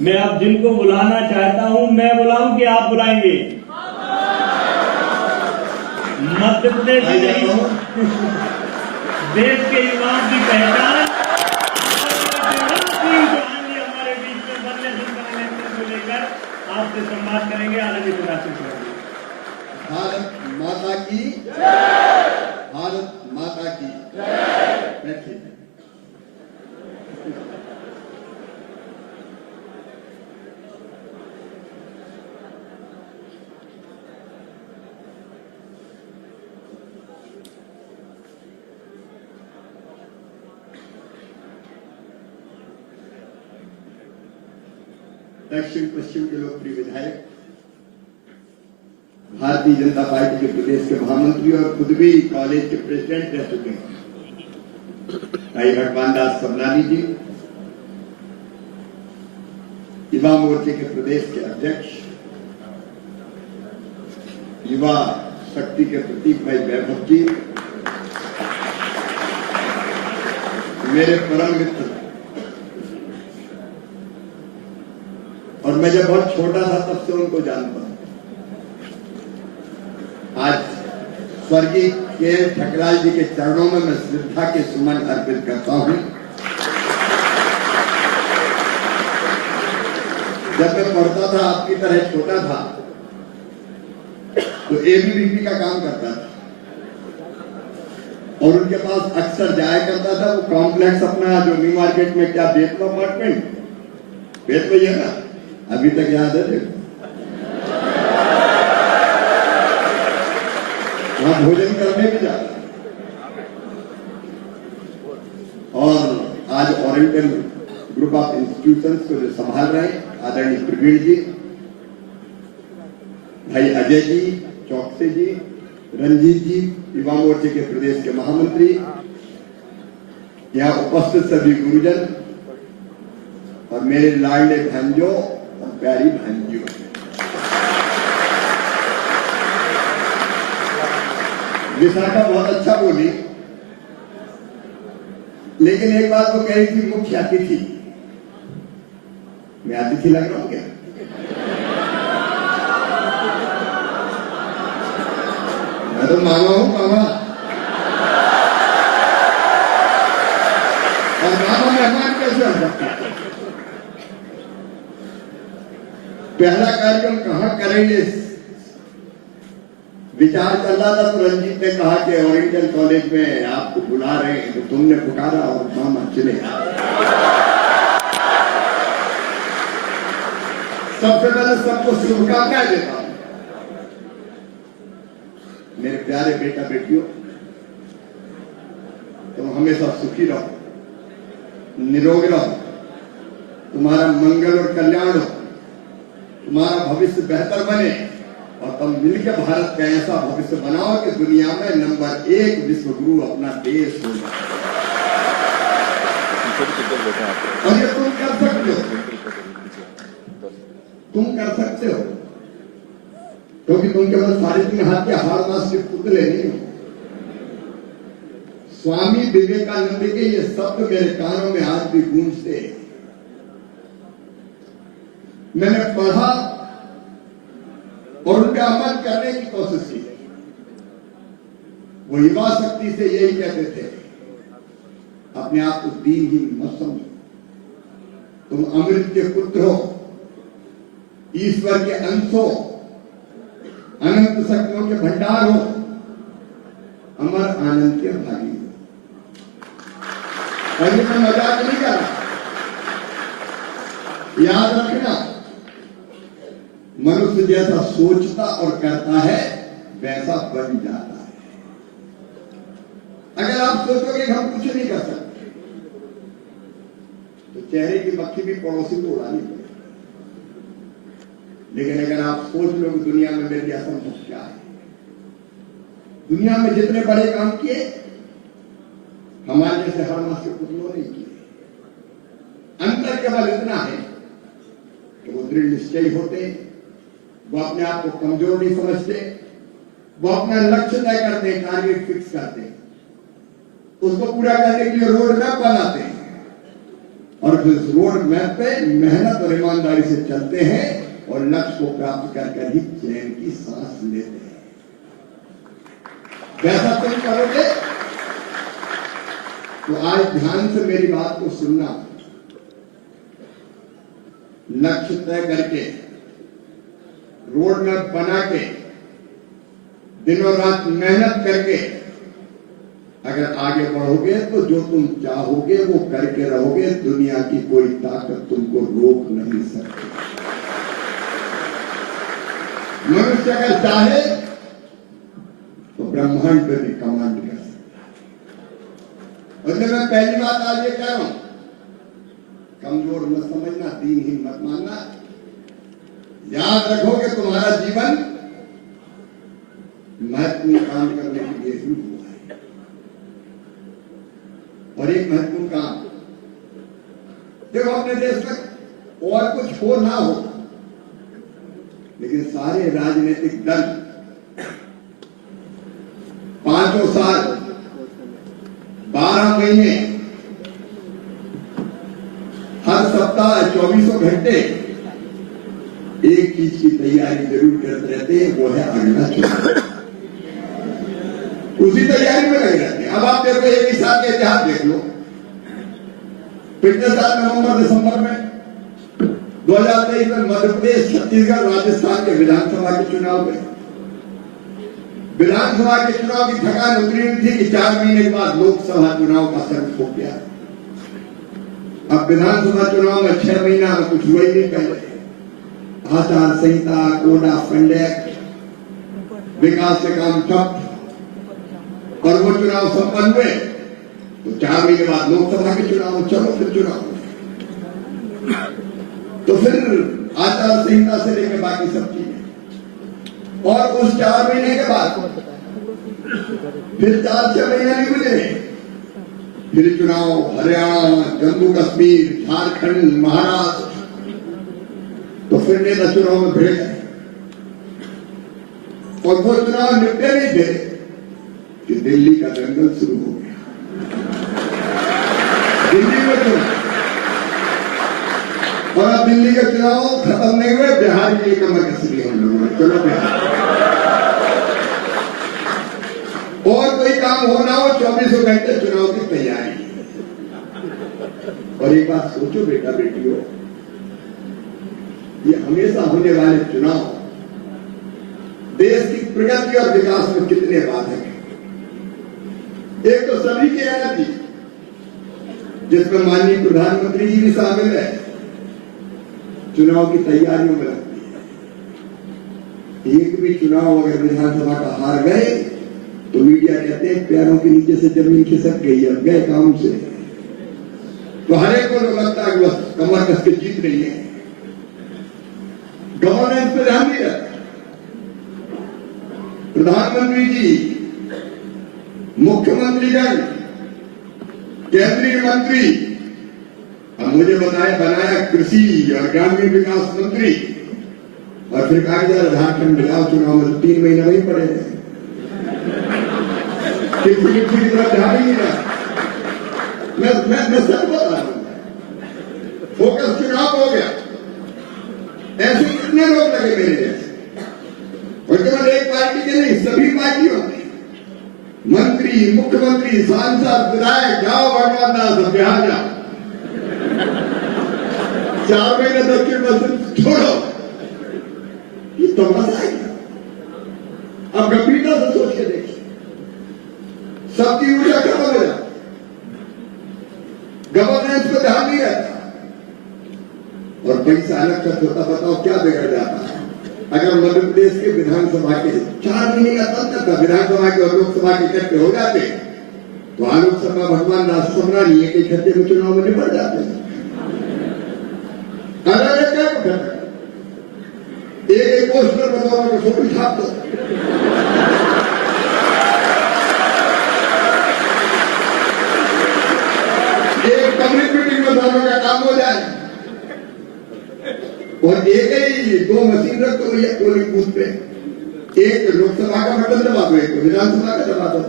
मैं अब जिनको बुलाना चाहता हूं मैं बुलाऊं कि आप बुलाएंगे? मध्य प्रदेश ही नहीं, देश के युवाओं की पहचान हमारे बीच में बदले को लेकर आपसे संवाद करेंगे। आदरणीय प्रधानमंत्री, भारत माता की जय, भारत माता की जय। बैठिए। दक्षिण पश्चिम के लोकप्रिय विधायक, भारतीय जनता पार्टी के प्रदेश के महामंत्री और खुद भी कॉलेज के प्रेसिडेंट रह चुके हैं भाई भगवान दास सबनानी जी, युवा मोर्चे के प्रदेश के अध्यक्ष, युवा शक्ति के प्रतीक भाई वैभव जी, मेरे परम मित्र, और मैं जब बहुत छोटा था तब से उनको जानता हूं। आज स्वर्गीय के ठकराल जी के चरणों में मैं श्रद्धा के सुमन अर्पित करता हूं। जब मैं पढ़ता था, आपकी तरह छोटा था, तो एबीवीपी का काम करता था और उनके पास अक्सर जाया करता था। वो कॉम्प्लेक्स अपना जो न्यू मार्केट में क्या बेतवा अपार्टमेंट, बेतवा ही है ना, अभी तक याद है। देखो वहां भोजन करने भी जाता। और आज ओरिएंटल ग्रुप ऑफ इंस्टीट्यूशंस को जो संभाल रहे हैं आदरणीय प्रवीण जी, भाई अजय जी, चौकसे जी, रंजीत जी, युवा मोर्चे के प्रदेश के महामंत्री, यहाँ उपस्थित सभी गुरुजन और मेरे लाडले भांजों और प्यारी भांजियों, विशाखा बहुत अच्छा बोली, लेकिन एक बात तो कही थी, मुख्य अतिथि। मैं अतिथि लग रहा हूं क्या? मैं तो मामा हूं, मामा। और मामा मेहमान कैसे हो सकता है? पहला कार्यक्रम कहां करेंगे विचार चल रहा था, तो रंजीत ने कहा कि ओरिएंटल कॉलेज में आपको बुला रहे हैं, तो तुमने पुकारा और मामा चले आए। सबसे पहले सबको शुभकामनाएं देता हूं। मेरे प्यारे बेटा बेटियों, तुम हमेशा सुखी रहो, निरोग रहो, तुम्हारा मंगल और कल्याण हो, तुम्हारा भविष्य बेहतर बने और तुम मिलकर भारत का ऐसा भविष्य बनाओ कि दुनिया में नंबर 1 विश्व गुरु अपना देश हो जाए। और ये तुम कर सकते हो, तुम कर सकते हो, क्योंकि तुम केवल 3.5 हाथ के हाड़ मास के पुतले नहीं हो। स्वामी विवेकानंद के ये शब्द मेरे कानों में आज भी गूंजते हैं। मैंने पढ़ा और उनका अमल करने की कोशिश की। वो युवा शक्ति से यही कहते थे, अपने आप को दीनहीन मत समझो, तुम अमृत के पुत्र हो, ईश्वर के अंश हो, अनंत शक्तियों के भंडार हो, अमर आनंद के भागी हो। और ये मैं मजाक नहीं कर रहा, याद रखना, मनुष्य जैसा सोचता और करता है वैसा बन जाता है। अगर आप सोचोगे कि हम कुछ नहीं कर सकते, तो चेहरे की मक्खी भी पड़ोसी को उड़ानी पड़ेगी। लेकिन अगर आप सोच लो कि दुनिया में मेरे लिए असंभव क्या है, दुनिया में जितने बड़े काम किए हमारे जैसे हर मास के पुतलों ने किए। अंतर केवल इतना है कि वो दृढ़ निश्चयी होते, वो अपने आप को कमजोर नहीं समझते, वो अपना लक्ष्य तय करते हैं, टारगेट फिक्स करते हैं, उसको पूरा करने के लिए रोड मैप बनाते हैं और फिर रोड मैप पे मेहनत और ईमानदारी से चलते हैं और लक्ष्य को प्राप्त कर ही चैन की सांस लेते हैं। वैसा तुम करोगे तो आज ध्यान से मेरी बात को सुनना। लक्ष्य तय करके रोड मैप बना के दिनों रात मेहनत करके अगर आगे बढ़ोगे तो जो तुम चाहोगे वो करके रहोगे। दुनिया की कोई ताकत तुमको रोक नहीं सकती। मनुष्य अगर चाहे तो ब्रह्मांड पे भी कमांड कर सकता है। इसलिए मैं पहली बात आज ये कह रहा हूं, कमजोर मत समझना, दीनहीन मत मानना। याद रखोगे तुम्हारा जीवन महत्वपूर्ण काम करने के लिए ही हुआ है। और एक महत्वपूर्ण काम, देखो अपने देश में और कुछ हो ना हो, लेकिन सारे राजनीतिक दल 5 साल 12 महीने हर सप्ताह 24 घंटे एक चीज की तैयारी जरूर करते रहते हैं, वो है अगला चुनाव। उसी तैयारी में लगे रहते हैं। अब आप देखो, एक ही साल के इतिहास देख लो। पिछले साल नवंबर दिसंबर में 2023 में मध्य प्रदेश, छत्तीसगढ़, राजस्थान के विधानसभा के चुनाव में विधानसभा के चुनाव की थकान उतरी हुई थी कि 4 महीने के बाद लोकसभा चुनाव का सर हो गया। अब विधानसभा चुनाव में 6 महीना में कुछ हुआ ही नहीं। पहले आचार संहिता, कोड ऑफ कंडक्ट, विकास के काम ठप, और वो चुनाव संपन्न हुए तो 4 महीने बाद लोकसभा के चुनाव, चलो फिर चुनाव। तो फिर आचार संहिता से लेकर बाकी सब चीजें, और उस 4 महीने के बाद फिर 4-6 महीने नहीं गुजरे, फिर चुनाव हरियाणा, जम्मू कश्मीर, झारखंड, महाराष्ट्र। तो फिर नेता चुनाव में भिड़ गए और वो चुनाव निपटे नहीं थे कि दिल्ली का दंगल शुरू हो गया। दिल्ली में चुनाव, और अब दिल्ली के चुनाव खत्म नहीं हुए, बिहार की कमर कस ली हम लोगों ने। चलो बिहार, और कोई काम हो ना हो, 24 घंटे चुनाव की तैयारी। और एक बात सोचो बेटा बेटियों, ये हमेशा होने वाले चुनाव देश की प्रगति और विकास में कितने बाधक हैं। एक तो सभी की एनर्जी, जिसमें माननीय प्रधानमंत्री जी भी शामिल है, चुनाव की तैयारियों में लगती है। एक भी चुनाव अगर विधानसभा का हार गए तो मीडिया कहते हैं पैरों के नीचे से जमीन खिसक गई, अब गए काम से। तो हर एक को लगता है कि बस कमर कस के जीत रही है। गवर्नेंस पे ध्यान नहीं रहता। प्रधानमंत्री जी, मुख्यमंत्रीगण, केंद्रीय मंत्री, अब मुझे बनाया कृषि और ग्रामीण विकास मंत्री, और फिर कहा जा रहा झारखंड में जाओ चुनाव में, तो 3 महीने वहीं पड़े हैं। किसी की तरफ ध्यान ही नहीं रहा। मैं सब बता रहा हूं, फोकस चुनाव हो गया। ऐसे कितने लोग लगे मेरे जैसे, और केवल एक पार्टी के नहीं, सभी पार्टियों में मंत्री, मुख्यमंत्री, सांसद, विधायक, जाओ भगवान दास बिहार जाओ, 4 महीने तक के बस छोड़ो। ये तो मजा आएगा। अब गंभीरता से सोच के देखिए, सबकी ऊर्जा खत्म हो जाती, गवर्नेंस पे ध्यान नहीं रहता, और पैसा अलग का होता। बताओ क्या बिगड़ जाता है अगर मध्य प्रदेश के विधानसभा के 4 महीने का तंत्र था, विधानसभा के और लोकसभा के इकट्ठे हो जाते, तो आलोकसभा भगवान दास सम्राणी एक इकट्ठे में चुनाव में निपट जाते हैं। अलग क्या एक पोस्टर बताओ, फोटो छाप दो। एक पब्लिक मीटिंग में दोनों का काम हो जाए, और एक ही 2 मशीन रख दो भैया पोलिंग बूथ पे, एक लोकसभा का बटन दबा दो, एक विधानसभा का दबा दो।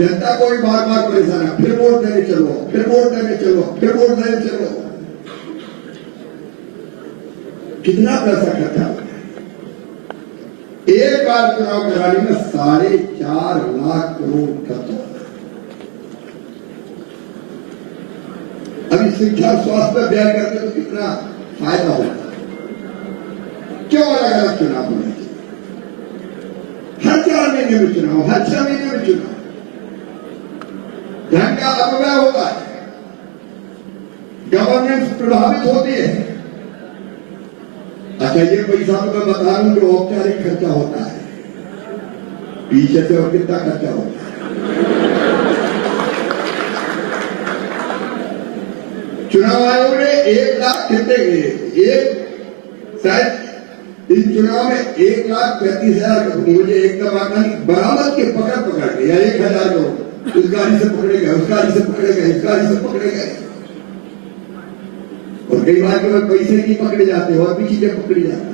जनता को भी बार बार परेशान है, फिर वोट देने चलो, फिर वोट देने चलो, फिर वोट देने चलो। कितना पैसा खर्चा होता है? एक बार चुनाव कराने में 4.5 लाख करोड़ खर्च होता है। अभी शिक्षा स्वास्थ्य पर व्यय करते तो कितना फायदा होता है? क्यों अलग अलग चुनाव होने चाहिए? हर 4 महीने में चुनाव, हर 6 महीने में चुनाव, धन का अपव्यय होता है, गवर्नेंस प्रभावित होती है। अच्छा, ये पैसा तो मैं बता रहा हूं जो औपचारिक खर्चा होता है, पीछे से और कितना खर्चा होता है। चुनाव आयोग ने 1 लाख कितने शायद इस चुनाव में 1,35,000 मुझे एकदम आता नहीं, बरामद के पकड़ के या 1,000 लोग उस गाड़ी से पकड़े गए, उस गाड़ी से पकड़े गए, इस गाड़ी से पकड़े गए। और कई बार केवल पैसे नहीं पकड़े जाते और भी चीजें पकड़ी जाती है।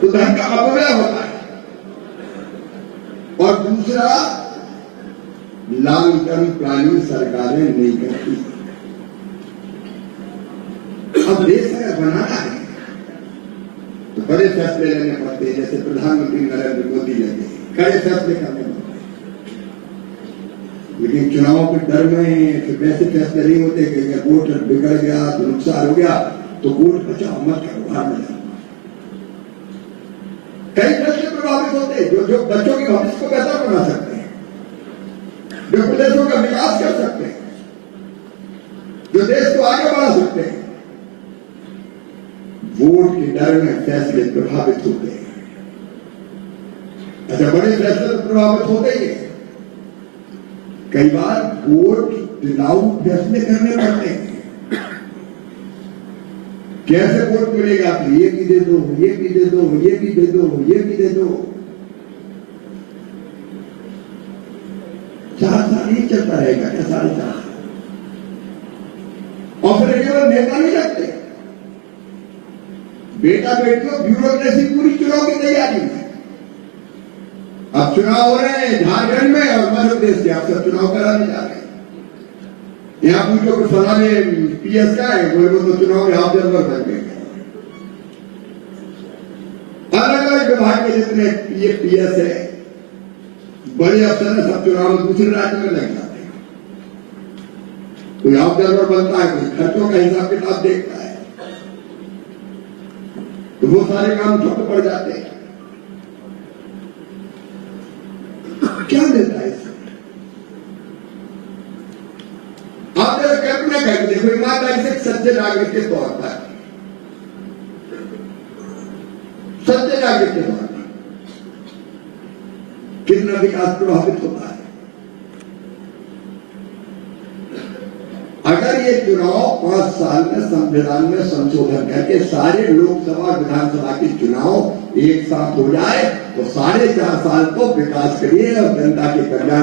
तो धन का अपव्यय होता है। और दूसरा, लॉन्ग टर्म प्लानिंग सरकारें नहीं करती। अब देश अगर बनाना है तो बड़े फैसले लेने पड़ते हैं, जैसे प्रधानमंत्री नरेंद्र मोदी लेते कड़े फैसले करने पड़ते हैं। लेकिन चुनाव के डर में फिर वैसे फैसले नहीं होते कि अगर वोट बिगड़ गया तो नुकसान हो गया तो वोट बचाओ मत करो, बाहर में जाओ। कई फैसले प्रभावित होते हैं जो बच्चों के भविष्य को बेहतर बना सकते हैं, जो प्रदेशों का विकास कर सकते हैं, जो देश को आगे बढ़ा सकते हैं। वोट के डर में फैसले प्रभावित होते हैं। अच्छा, बड़े फैसले तो प्रभावित होते ही हैं। कई बार वोट दिलाऊ फैसले करने पड़ते हैं। कैसे वोट मिलेगा? तो ये भी दे दो, ये भी दे दो, ये भी दे दो, ये भी दे दो। 4 साल ही चलता रहेगा क्या? 4.5 और फिर केवल नेता नहीं लगते, बेटा बेटियों ब्यूरोक्रेसी पूरी चुनाव की तैयारी में। अब चुनाव हो रहे हैं झारखंड में और मध्य प्रदेश के, आप सब चुनाव कराने जा रहे हैं। यहां पूछो कि फलाने पीएस का है, वो तो चुनाव में हाफ जनवर बन गए। अलग अलग विभाग के जितने ये पीएस है, बड़े अफसर है, सब चुनाव में दूसरे राज्य में लग जाते हैं। कोई हाफ जनवर बनता है, कोई खर्चों का हिसाब किताब देखता है, तो वो सारे काम ठप पड़ जाते हैं। क्या देता है इसमें? आप जरा कल्पना करके देखो, ईमानदारी से सच्चे नागरिक के तौर पर, सच्चे नागरिक के तौर पर कितना विकास प्रभावित होता है। अगर ये चुनाव 5 साल में संविधान में संशोधन करके सारे लोकसभा विधानसभा के चुनाव एक साथ हो जाए तो 4.5 साल को विकास करिए और जनता के कल्याण